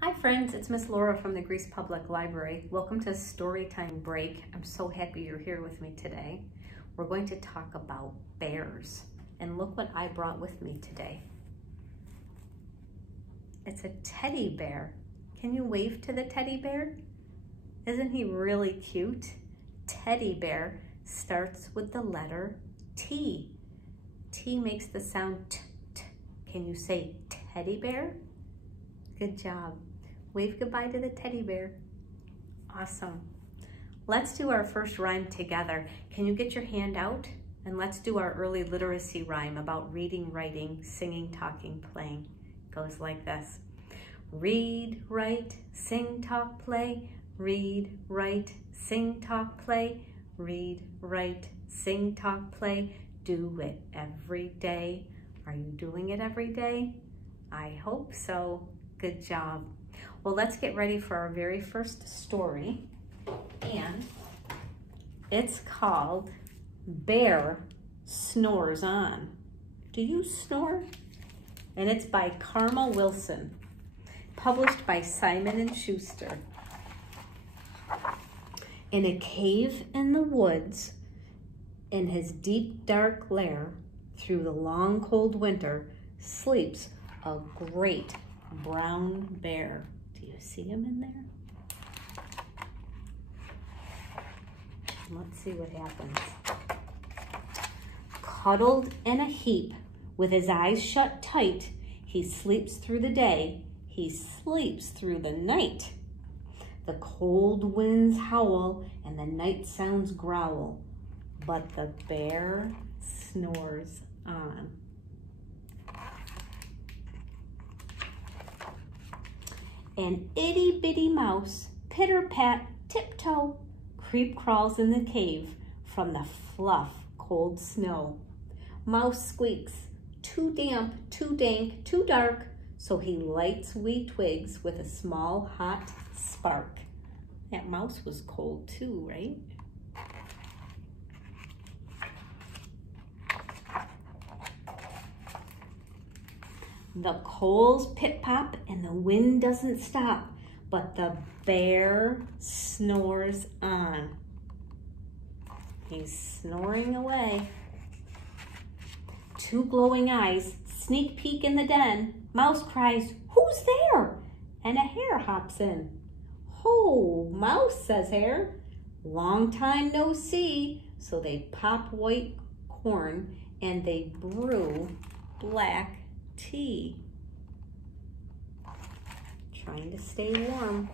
Hi friends, it's Miss Laura from the Greece Public Library. Welcome to Storytime Break. I'm so happy you're here with me today. We're going to talk about bears. And look what I brought with me today. It's a teddy bear. Can you wave to the teddy bear? Isn't he really cute? Teddy bear starts with the letter T. T makes the sound t, t. Can you say teddy bear? Good job. Wave goodbye to the teddy bear. Awesome. Let's do our first rhyme together. Can you get your hand out? And let's do our early literacy rhyme about reading, writing, singing, talking, playing. It goes like this. Read, write, sing, talk, play. Read, write, sing, talk, play. Read, write, sing, talk, play. Do it every day. Are you doing it every day? I hope so. Good job. Well, let's get ready for our very first story. And it's called Bear Snores On. Do you snore? And it's by Carmel Wilson, published by Simon & Schuster. In a cave in the woods, in his deep dark lair, through the long cold winter, sleeps a great brown bear. Do you see him in there? Let's see what happens. Cuddled in a heap, with his eyes shut tight, he sleeps through the day, he sleeps through the night. The cold winds howl and the night sounds growl, but the bear snores on. An itty-bitty mouse, pitter-pat, tiptoe, creep-crawls in the cave from the fluff, cold snow. Mouse squeaks, too damp, too dank, too dark, so he lights wee twigs with a small hot spark. That mouse was cold too, right? The coals pit-pop and the wind doesn't stop, but the bear snores on. He's snoring away. Two glowing eyes sneak peek in the den. Mouse cries, "Who's there?" And a hare hops in. "Ho, Mouse," says Hare. "Long time no see." So they pop white corn and they brew black tea. Trying to stay warm.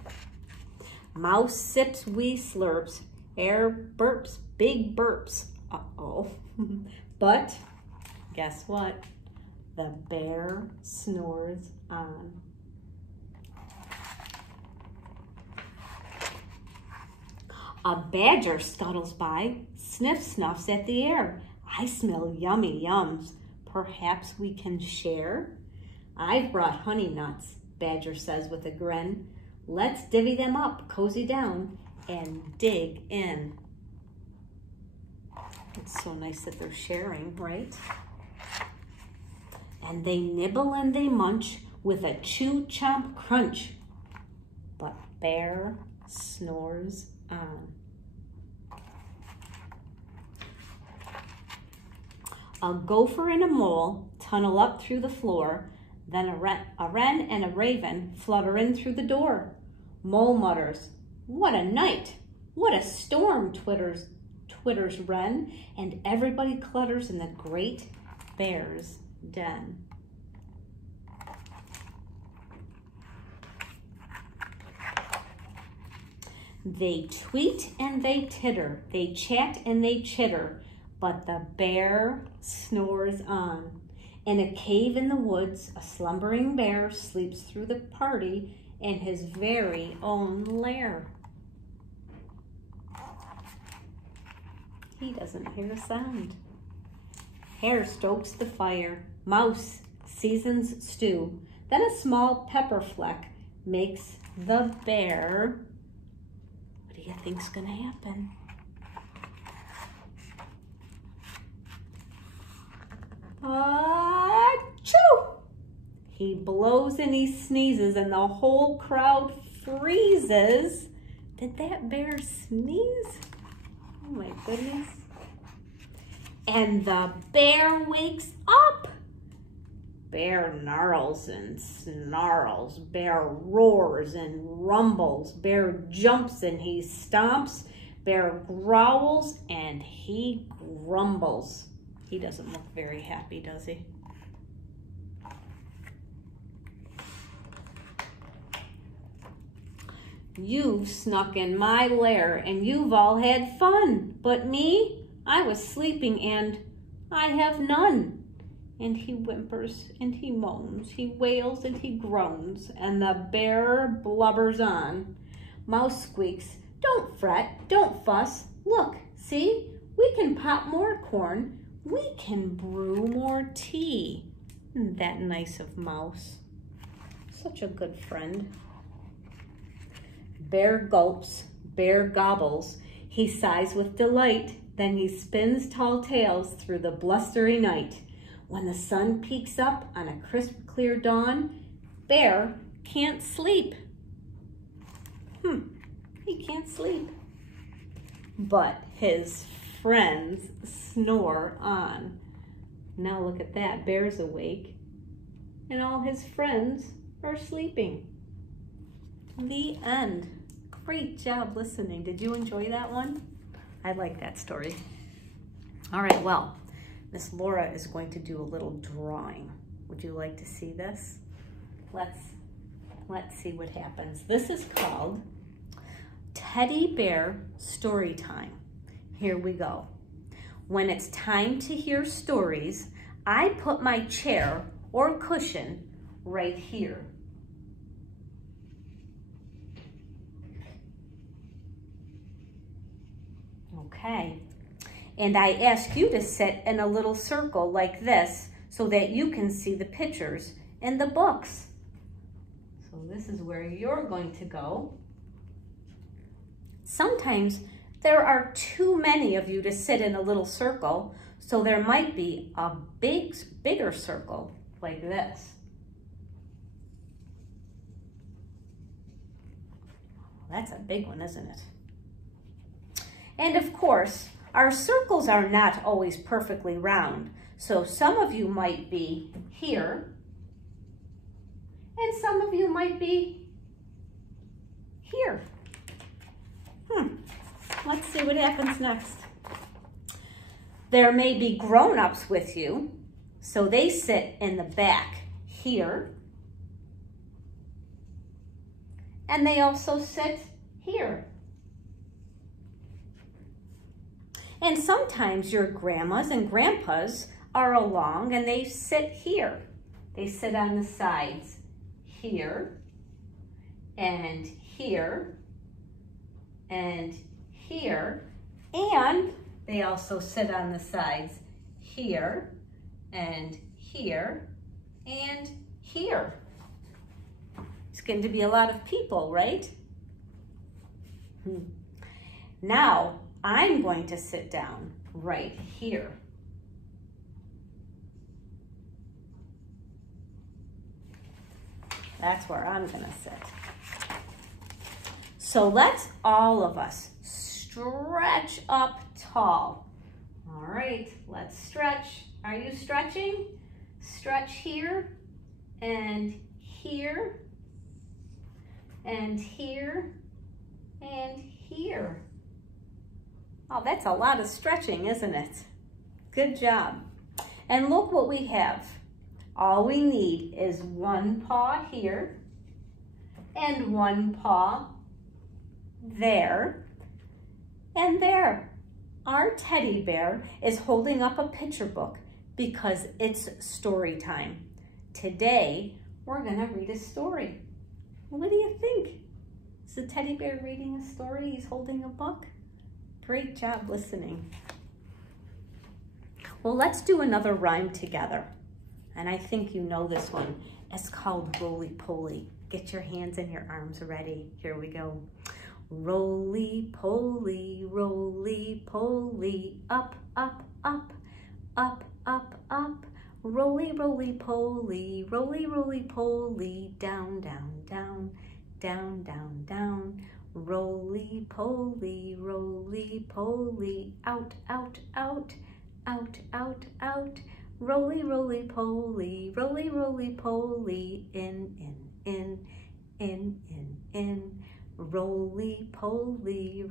Mouse sips wee slurps. Hare burps big burps. Uh-oh. But guess what? The bear snores on. A badger scuttles by, snuffs at the air. "I smell yummy yums. Perhaps we can share?" "I've brought honey nuts," Badger says with a grin. "Let's divvy them up, cozy down, and dig in." It's so nice that they're sharing, right? And they nibble and they munch with a chew, chomp, crunch. But bear snores on. A gopher and a mole tunnel up through the floor. Then a wren and a raven flutter in through the door. Mole mutters, "What a night! What a storm!" twitters wren, and everybody clutters in the great bear's den. They tweet and they titter, they chat and they chitter, but the bear snores on. In a cave in the woods, a slumbering bear sleeps through the party in his very own lair. He doesn't hear a sound. Hare stokes the fire. Mouse seasons stew. Then a small pepper fleck makes the bear. What do you think's gonna happen? Achoo! He blows and he sneezes and the whole crowd freezes. Did that bear sneeze? Oh my goodness. And the bear wakes up. Bear gnarls and snarls. Bear roars and rumbles. Bear jumps and he stomps. Bear growls and he grumbles. He doesn't look very happy, does he? You've snuck in my lair and you've all had fun, but me, I was sleeping and I have none. And he whimpers and he moans, he wails and he groans, and the bear blubbers on. Mouse squeaks, don't fret, don't fuss, look, see, we can pop more corn, we can brew more tea. Isn't that nice of Mouse? Such a good friend. Bear gulps, bear gobbles, he sighs with delight, then he spins tall tales through the blustery night. When the sun peeks up on a crisp, clear dawn, Bear can't sleep. He can't sleep. But his friends snore on. Now look at that, Bear's awake, and all his friends are sleeping. The end. Great job listening. Did you enjoy that one? I like that story. All right, well, Miss Laura is going to do a little drawing. Would you like to see this? Let's see what happens. This is called Teddy Bear Story Time. Here we go. When it's time to hear stories, I put my chair or cushion right here. Okay. And I ask you to sit in a little circle like this so that you can see the pictures in the books. So this is where you're going to go. Sometimes there are too many of you to sit in a little circle, so there might be a bigger circle like this. That's a big one, isn't it? And of course, our circles are not always perfectly round, so some of you might be here, and some of you might be here. Let's see what happens next. There may be grown-ups with you, so they sit in the back here, and they also sit here. And sometimes your grandmas and grandpas are along and they sit here. They sit on the sides here and here and here. And they also sit on the sides here and here and here. It's going to be a lot of people, right? Now, I'm going to sit down right here. That's where I'm going to sit. So let's all of us stretch up tall. All right, let's stretch. Are you stretching? Stretch here and here and here and here. Oh, that's a lot of stretching, isn't it? Good job. And look what we have. All we need is one paw here and one paw there and there. Our teddy bear is holding up a picture book because it's story time. Today, we're gonna read a story. What do you think? Is the teddy bear reading a story? He's holding a book? Great job listening. Well, let's do another rhyme together. And I think you know this one. It's called roly-poly. Get your hands and your arms ready. Here we go. Roly-poly, roly-poly, up, up, up, up, up, up. Roly, roly, poly, roly, roly, poly, down, down, down, down, down, down. Roly, poly, out, out, out, out, out, out. Roly, roly, poly, in, in, in, in, in. Roly, poly,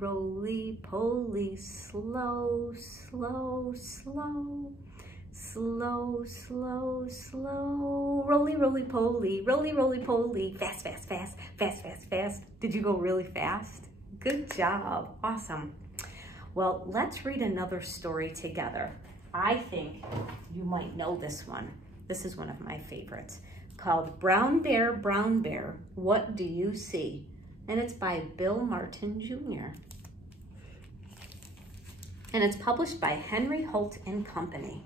slow, slow, slow. Slow, slow, slow. Roly, roly, poly. Fast, fast, fast, fast, fast, fast. Did you go really fast? Good job. Awesome. Well, let's read another story together. I think you might know this one. This is one of my favorites, called Brown Bear, What Do You See? And it's by Bill Martin Jr. And it's published by Henry Holt and Company.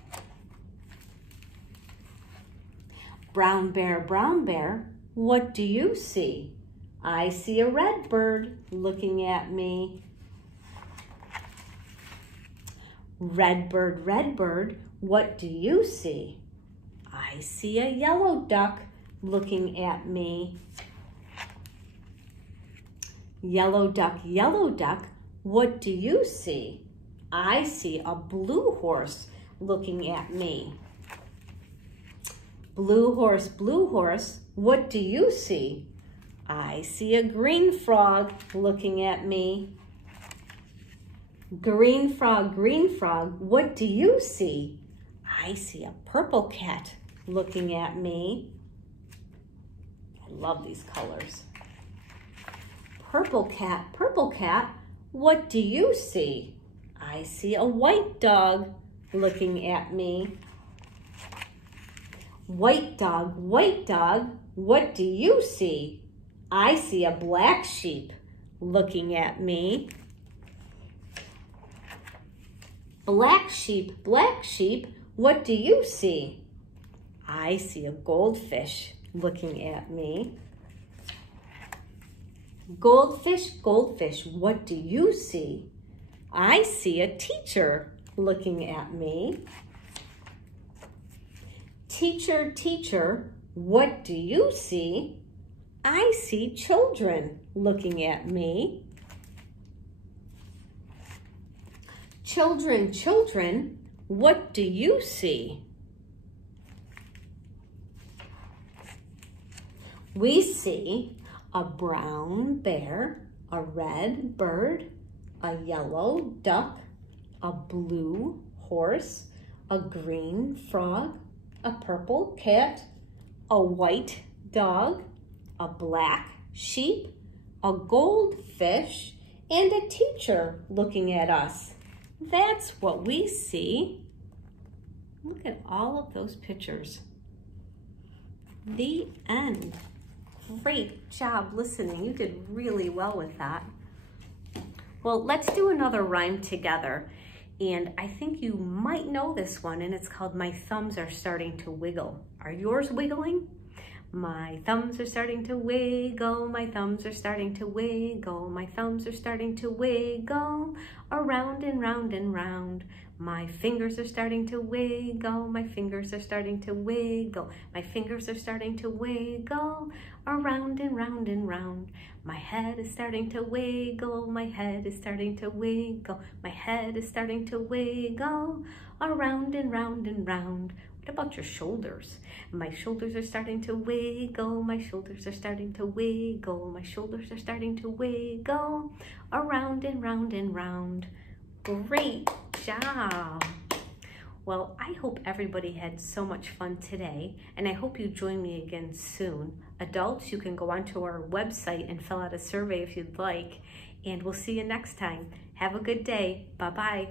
Brown Bear, what do you see? I see a red bird looking at me. Red bird, what do you see? I see a yellow duck looking at me. Yellow duck, what do you see? I see a blue horse looking at me. Blue horse, what do you see? I see a green frog looking at me. Green frog, what do you see? I see a purple cat looking at me. I love these colors. Purple cat, what do you see? I see a white dog looking at me. White dog, what do you see? I see a black sheep looking at me. Black sheep, what do you see? I see a goldfish looking at me. Goldfish, what do you see? I see a teacher looking at me. Teacher, what do you see? I see children looking at me. Children, what do you see? We see a brown bear, a red bird, a yellow duck, a blue horse, a green frog, a purple cat, a white dog, a black sheep, a goldfish, and a teacher looking at us. That's what we see. Look at all of those pictures. The end. Great job listening. You did really well with that. Well, let's do another rhyme together. And I think you might know this one, and it's called My Thumbs Are Starting to Wiggle. Are yours wiggling? My thumbs are starting to wiggle, my thumbs are starting to wiggle, my thumbs are starting to wiggle, around and round and round. My fingers are starting to wiggle, my fingers are starting to wiggle, my fingers are starting to wiggle, around and round and round. My head is starting to wiggle, my head is starting to wiggle, my head is starting to wiggle, around and round and round. What about your shoulders? My shoulders are starting to wiggle, my shoulders are starting to wiggle, my shoulders are starting to wiggle, around and round and round. Great job. Well, I hope everybody had so much fun today, and I hope you join me again soon. Adults, you can go onto our website and fill out a survey if you'd like, and we'll see you next time. Have a good day. Bye-bye.